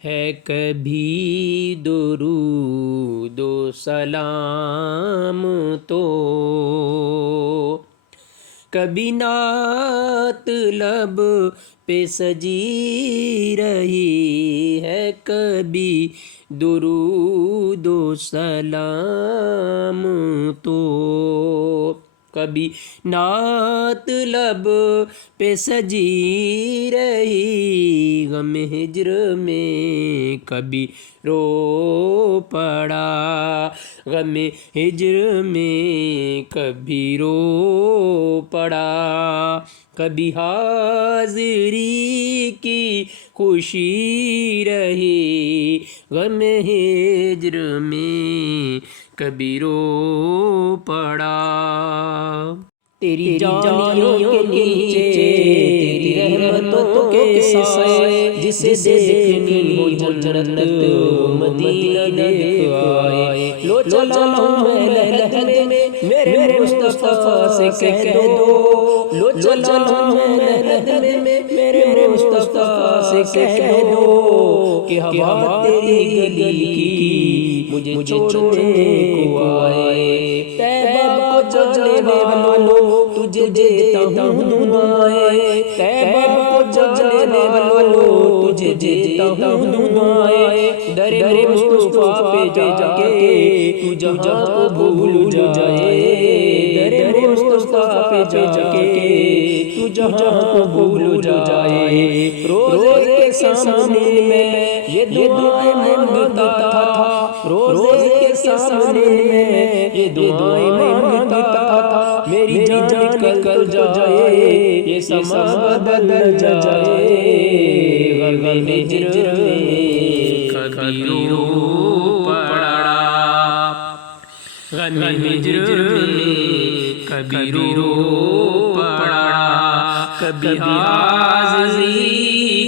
ہے کبھی درود و سلام تو کبھی نعت لب پہ سجی رہی ہے، کبھی درود و سلام تو کبھی نعت لب پہ سجی رہی، غم ہجر میں کبھی رو پڑا، غم ہجر میں کبھی رو پڑا، کبھی حاضری کی خوشی رہی، غم ہجر میں کبھی رو پڑا۔ تیری جانیوں کے نیچے تیری رحمتوں کے سائے، جسے دیکھنی ہو جنت مدینہ دیکھ آئے، لو چلو میں لہد میں میرے مصطفیٰ سے کہہ دو، لو چلو میں لہد میں میرے مصطفیٰ سے کہہ دو کہ ہوا تیری گلی کی مجھے چھوڑنے کو آئے، طیبہ کو جانے والوں تجھے دیتا ہوں دعائیں، طیبہ کو جانے والوں تجھے دیتا ہوں دعائیں، در مصطفیٰ پہ جا کے تو جہاں کو بھول جائے، در مصطفیٰ پہ جا کے تو جہاں کو بھول جائے، روزے کے سامنے میں یہ دعائیں مانگتا تھا، روزے کے سامنے میں یہ دعائیں مانگتا تھا، میری جان نکل جائے یہ سما بدل جائے، غم ہجر میں کبھی رو پڑا، غم ہجر میں کبھی رو پڑا، کبھی حاضری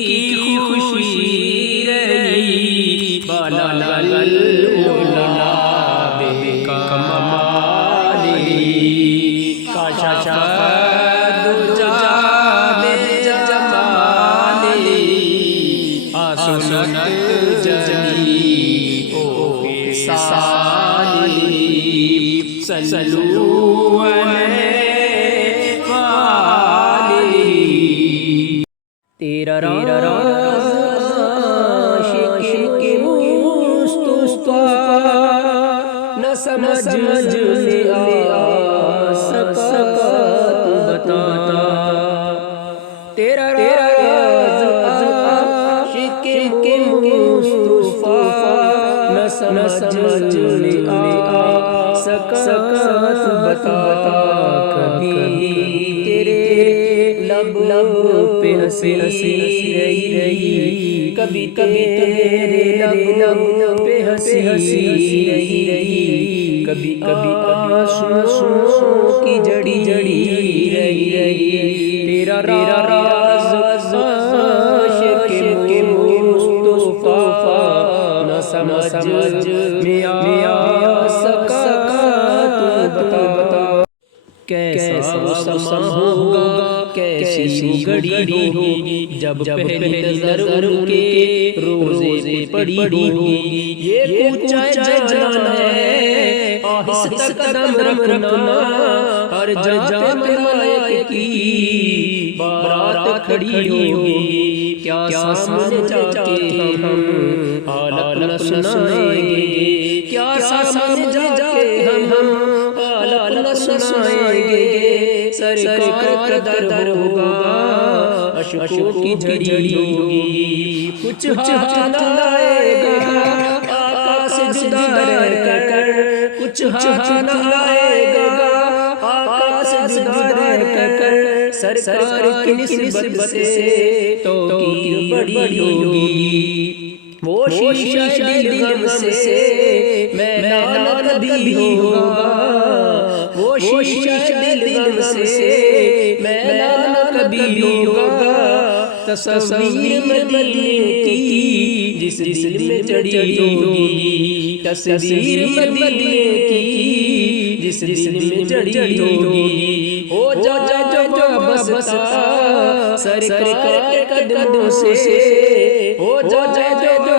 کی خوشی رہی، بالا گلولا بے کمالی، کاشا شاد جامِ جمالی، آسنت جلی او سالی، صلو علیہ وآلہ۔ تیرا راز عاشق مصطفیٰ نہ سمجھ میں آ سکا، تو بتا تیرا راز عاشق مصطفیٰ نہ سمجھ میں آ سکا، تو بتا کبھی تیرے لب پہ ہنسی رہی، کبھی تیرے لب پہ ہنسی رہی، کبھی آنسوں کی جڑی رہی، تیرا راز عاشق مصطفیٰ نہ سمجھ میں آ سکا، تو بتا کیسا سما ہوگا، کیسی گھڑی ہوگی، جب پہلی نظر ان کے روزے پہ پڑی ہوگی، یہ کوچہ جانا ہے آہستہ قدم رکھنا، ہر جگہ پہ ملائکہ کی بارات کھڑی ہوگی، کیا سامنے جا کے ہم حالت سنائیں گے، کیا سامنے جا کے ہم حالت سنائیں گے، در ہوگا اشکوں کی جھڑی ہوگی کچھ ہاتھ لائے گا آقا سے جدا رہ کر کچھ ہاتھ لائے گا آقا سے جدا رہ کر سرکار کی نسبت سے توقیر بڑی ہوگی وہ شیشہ دل غم سے میدان کبھی ہوگا وہ شیشہ دل غم سے میدان کبھی ہوگا تصویر مدینے کی جس دل میں چڑھی ہوگی تصویر مدینے کی جس دل میں چڑھی ہوگی ہو جا بستا سرکار کے قدموں سے ہو جا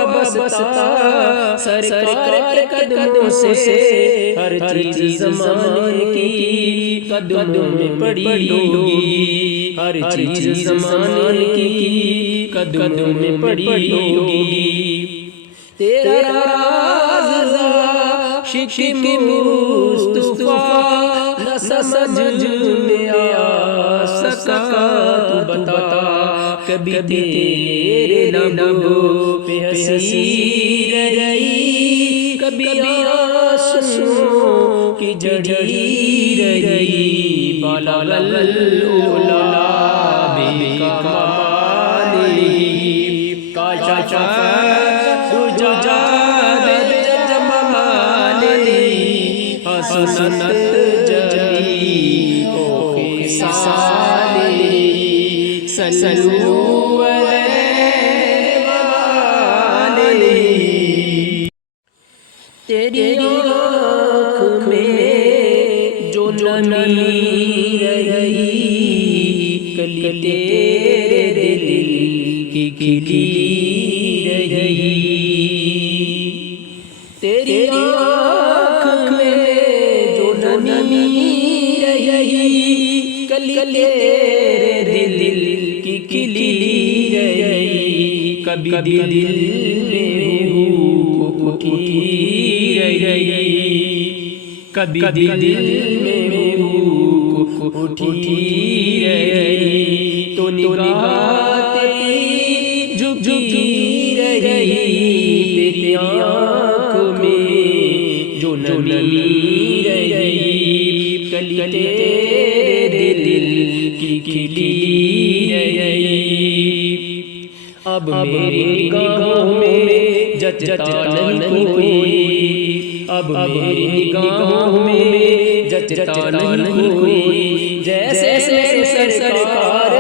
بستا سرکار کے قدموں سے ہر چیز زمانے کی قدموں میں پڑی ہوگی ہر چیز زمانے کی قدموں میں پڑی ہوگی تیرا راز شکم مصطفیٰ نہ سمجھ میں آ سکا تو بتا کبھی تیرے لبوں پہ ہنسی رہی کبھی آنسوں کی جھڑی رہی بالا اولا بے کمالی کاشا حسنت جلی او خصالی صلو علیہ وآلہ تیری آنکھ میں جو نمی رہی کلی تیرے دل کی کھلی رہی تیری آنکھ میں جو نمی رہی کلی تیرے دل کی کھلی رہی کبھی دل میں ہو اٹھی رہی کبھی دل میں ہو اٹھی رہی تو نگاہ تیری جھکی رہی تیری آنکھ میں جو نمی رہی کلی تیرے دل کی کھلی رہی اب میری نگاہوں میں جچتا نہیں کوئی اب میری نگاہوں میں جچتا نہیں کوئی جیسے سرکار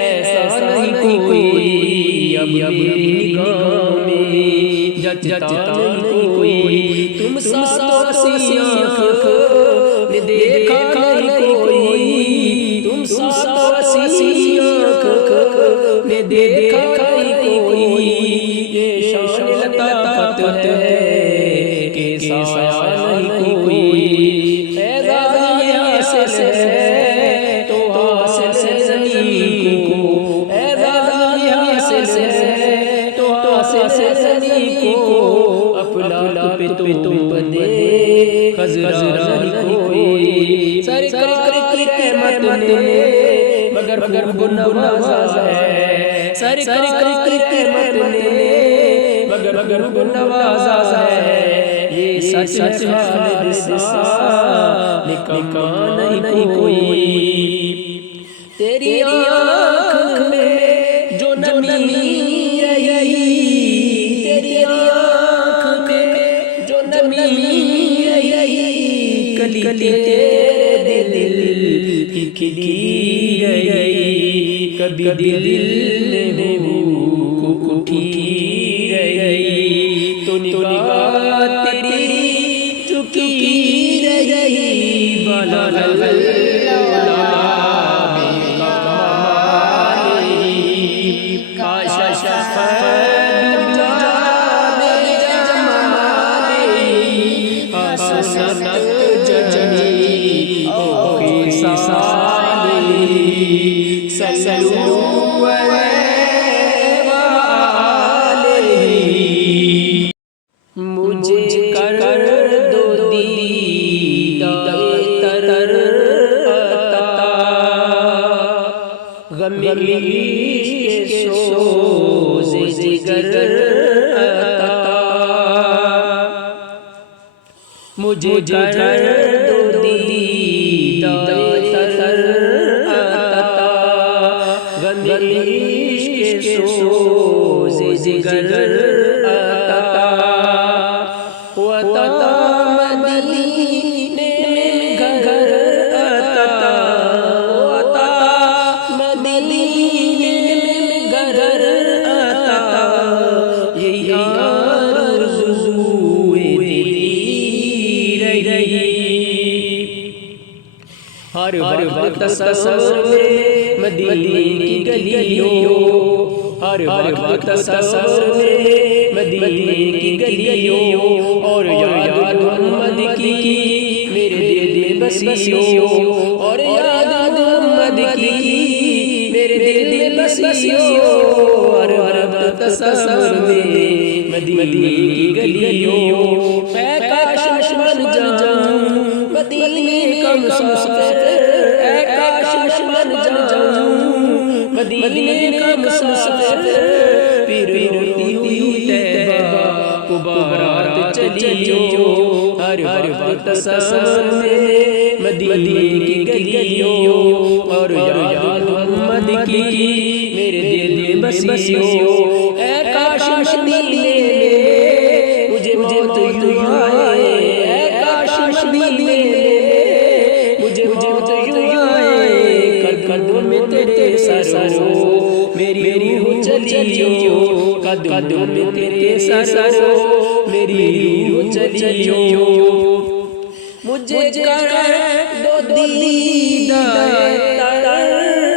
ایسا نہیں کوئی اب میری نگاہوں میں جچتا نہیں کوئی تم سا سی آنکھ نے دیکھا نہیں کوئی تم سا سی آنکھ نے دیکھا نہیں کوئی یہ شان لطافت ہے کہ سایہ نہیں کوئی اعزاز حاصل ہے تو حاصل زمین کو اعزاز حاصل ہے تو حاصل زمین کو اپنا پہ تم بدے خزرہ نہیں کوئی سرکار کی رحمت نے مگر خوب نوازا ہے سرکار کی رحمت نے مگر خوب نوازا ہے یہ سچ خالد سا نکاح نہیں کوئی تیری آنکھ میں جو نمی رہی تیری آنکھ میں جو نمی رہی کلی تیرے دل کی کھلی رہی کبھی دل میں ہو اٹھی رہی تو نگاہ تیری چکی رہی بالا اولا بے کمالی کاشا حسنت جلی او خصالی صلو علیہ وآلہ مجھے کر دو دیدہ تر عطا غم عشق کے سوز جگر عطا مجھے کر دو دیدار تر عطا غم عشق کے سوز جگر عطا وعطا مدینے میں گھر عطا وعطا مدینے میں گھر عطا یہی آرزوئے دلی رہی ہر وقت تصور میں مدینے کی گلیوں ہر وقت تصور میں مدینے کی گلیوں اور یاد محمد کی میرے دل بسیوں اور یاد محمد کی میرے دل بسیوں ہر وقت تصور میں مدینے کی گلیوں اے کاش بن جاؤں مدینے کا مسافر اے کاش بن جاؤں مدینے کا مسافر پھر روتی ہوئی طیبہ کو بارات چلیو ہر وقت تصور میں مدینے کی گلیوں اور یاد محمد کی میرے دل بسیوں اے کاش مدینے میں مجھے موت یوں آئے اے کاش مدینے میں مجھے موت یوں آئے قدم میں تیرے سرو میری روح چلیو قدم میں تیرے سرو میری روح چلیو مجھے کر دو دیدار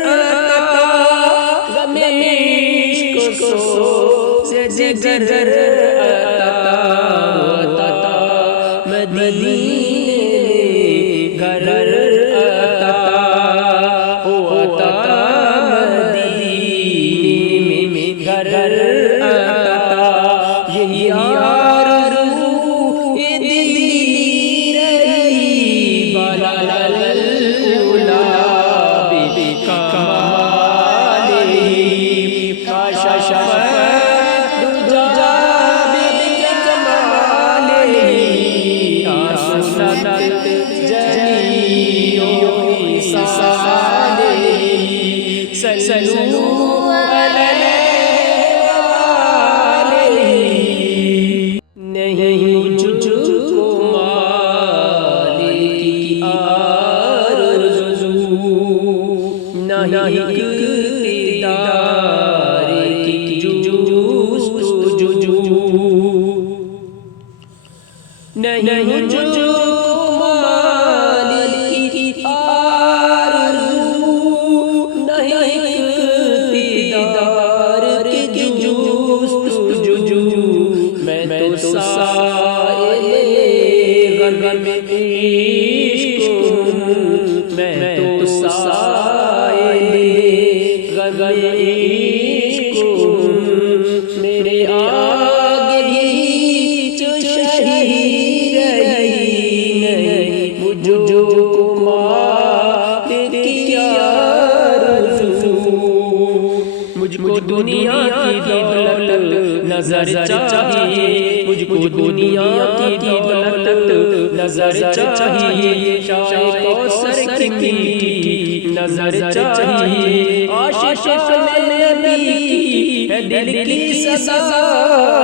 عطا غم عشق کو سوز جگر عطا مدینے میں گھر عطا مدینے میں گھر عطا یہی آرزو یہ دلی رہی بالا الاولا بکمالہ کاش دجا بکمالہ آسنت جنیوں سالہ سلو علیہ نہیں مجھ کو مال کی آرزو نہیں اقتدار کی جستجو نہیں مجھ کو مال کی آرزو نہیں اقتدار کی جستجو میں تو سائل غم عشق میں تو سائل غم عشق میرے آگے جو شہید رہی نہیں مجھ کو مال کی آرزو مجھ کو دنیا کی دولت نظر چاہیے مجھ کو دنیا کی دولت نظر چاہیے شاہ کوثر کی میٹھی نظر چاہیے عاشق نبی کی ہے دل کی سزا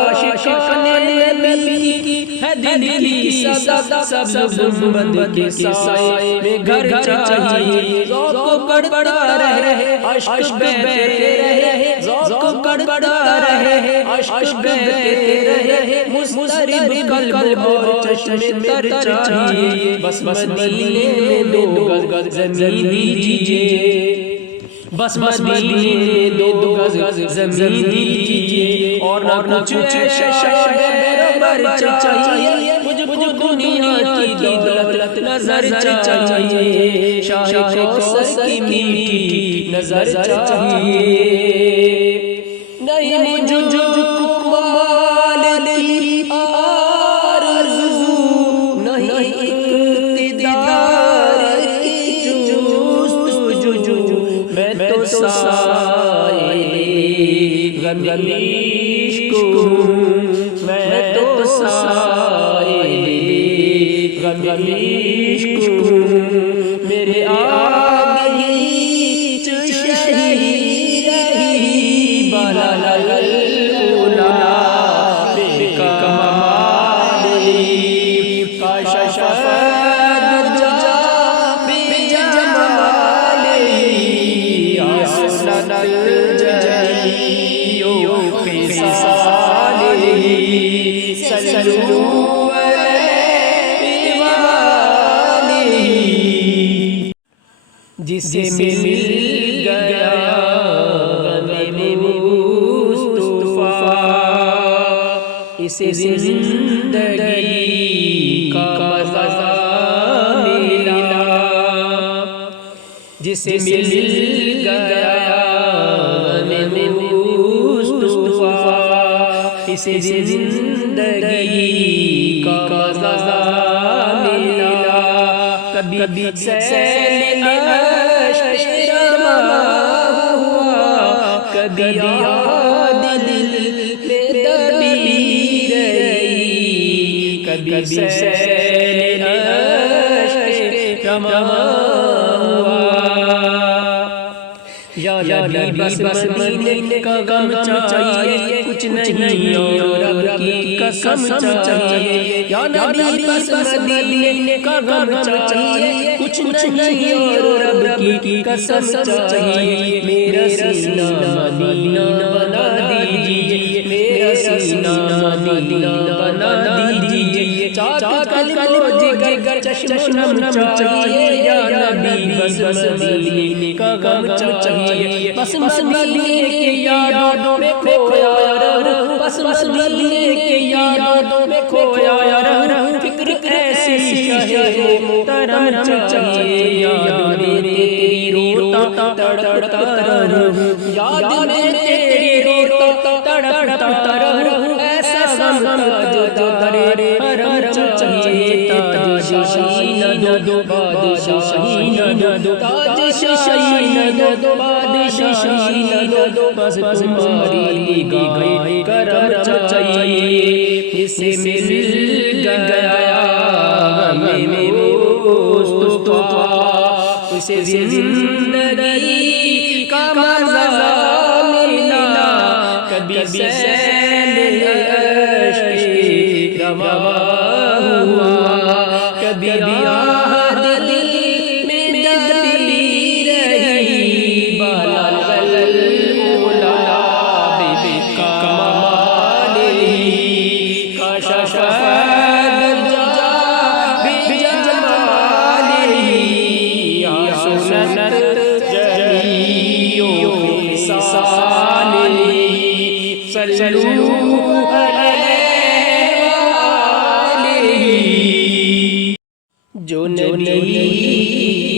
عاشق نبی کی ہے دل کی سزا سب گنبد کے سائے میں گھر چاہیے ذوق بڑھتا رہے عشق بہتے رہے ذوق بڑھتا رہے عشق بہتے رہے مضطرب قلب اور چشم تر چاہیے بس مدینے میں دو گز زمین دیجیے بس مدینے میں دو گز زمین دیجیے اور نہ کچھ شہر چاہیے مجھ کو دنیا کی دولت نظر چاہیے شاہ کوثر کی میٹھی نظر چاہیے نہیں مجھ کو مال کی آرزو نہیں اقتدار کی جستجو میں تو سائے غم عشق ہوں، میں تو سائے غم عشق ہوں، میرے آگے شہید رہی بالا الاولا بے کمالی کاشف الدجا بجمالی حسن الجلی خصالی صلوا علیہ وآلہ۔ جسے مل گیا غم مصطفیٰ اسے زندگی کا مزہ ملا، جسے مل گیا غم مصطفیٰ اسے زندگی کا مزہ ملا، کبھی سیل اشک روا ہوا، کبھی یاد دل میں دبی رہی، کبھی سیل اشک روا ہوا۔ یا نبی بس مدینے کا غم چاہیے، کچھ نہیں اور رب کی قسم چاہیے، یا نبی بس مدینے کا غم چاہیے، کچھ نہیں اور رب کی قسم چاہیے، میرا سینہ مدینہ بنا دیجئے، میرا سینہ مدینہ بنا دیجئے، چاک قلب و جگر چشم نم چاہیے، یا نبی بس مدینے کا غم چاہیے، بس مدینے کے یادوں میں کھویا رہوں، بس مدینے کے یادوں میں کھویا رہوں، فکر ایسی شاہ محترم چاہیے، یاد میں تیری روتا تڑپتا رہوں، یاد میں تیری روتا تڑپتا رہوں، ایسا غم جو درے حرم چاہیے، تاج شاہی نہ دو بادشاہی نہ دو، تاج شاہی نہ دو بادشاہی نہ دو، بس تمہاری نگاہ کرم چاہیے، اسے مل گیا غم مصطفیٰ اسے زندگی کا مزہ ملا، کبھی سیل اشک روا ہوا، کبھی یاد دل میں دبی رہی بالا الاولا بے کمالی کاشف الدجا بجمالی حسن الجلی خصالی صلوا علیہ وآلہ۔ جو نبی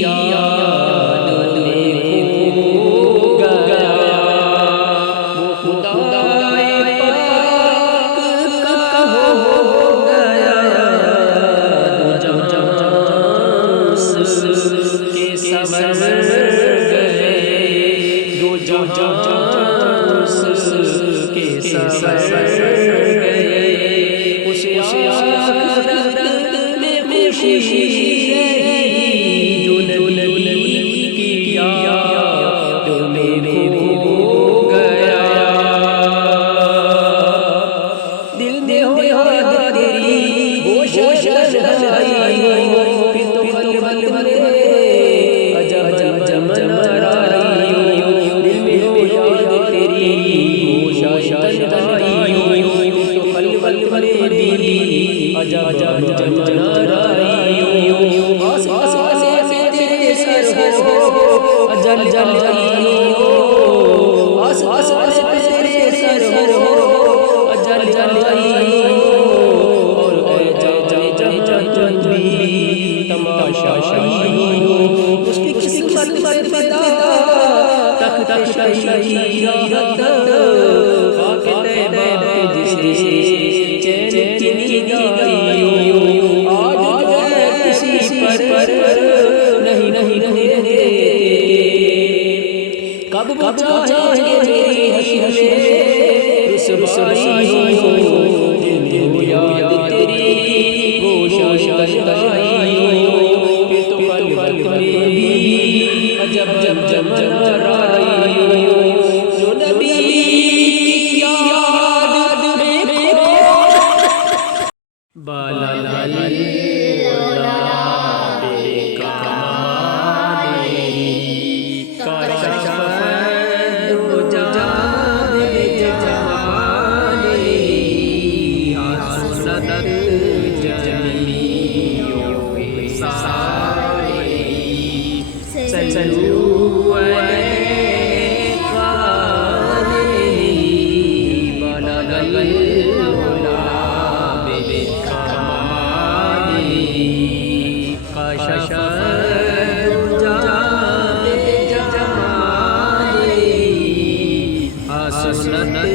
یاد میں کھو گیا وہ خدائے پاک کا ہو گیا، دو جہاں کے سنور گئے، دو جہاں کے سنور گئے، اس آخرت میں خوشی رہی، جو نبی کی یاد میں کھو گیا، دل میں ہو یاد تیری ہوش شہنائی، پھر تو قلب میں عجب جمنائی، دل میں ہو یاد تیری ہوش شہنائی، پھر تو قلب میں عجب جمنائی، آس پاس سے تیرے سر ہو اجل جلائی، آس پاس سے تیرے سر ہو اجل جلائی، اور اے جان بھی تماشا شاہی، اس کی قسمت پر فدا تخت شہیرت، خاک طیبہ پہ جسے چین کی نیند آئی، آج غیر کسی پر نہیں رہتے، کب کب پہنچائیں گے حشر میں رسوائی ہو دل یاد تیری گوشہ تنہائی ہو پھر تو خلوت میں بھی عجب جب جمارائی جو نبی کی یاد میں بالا سنت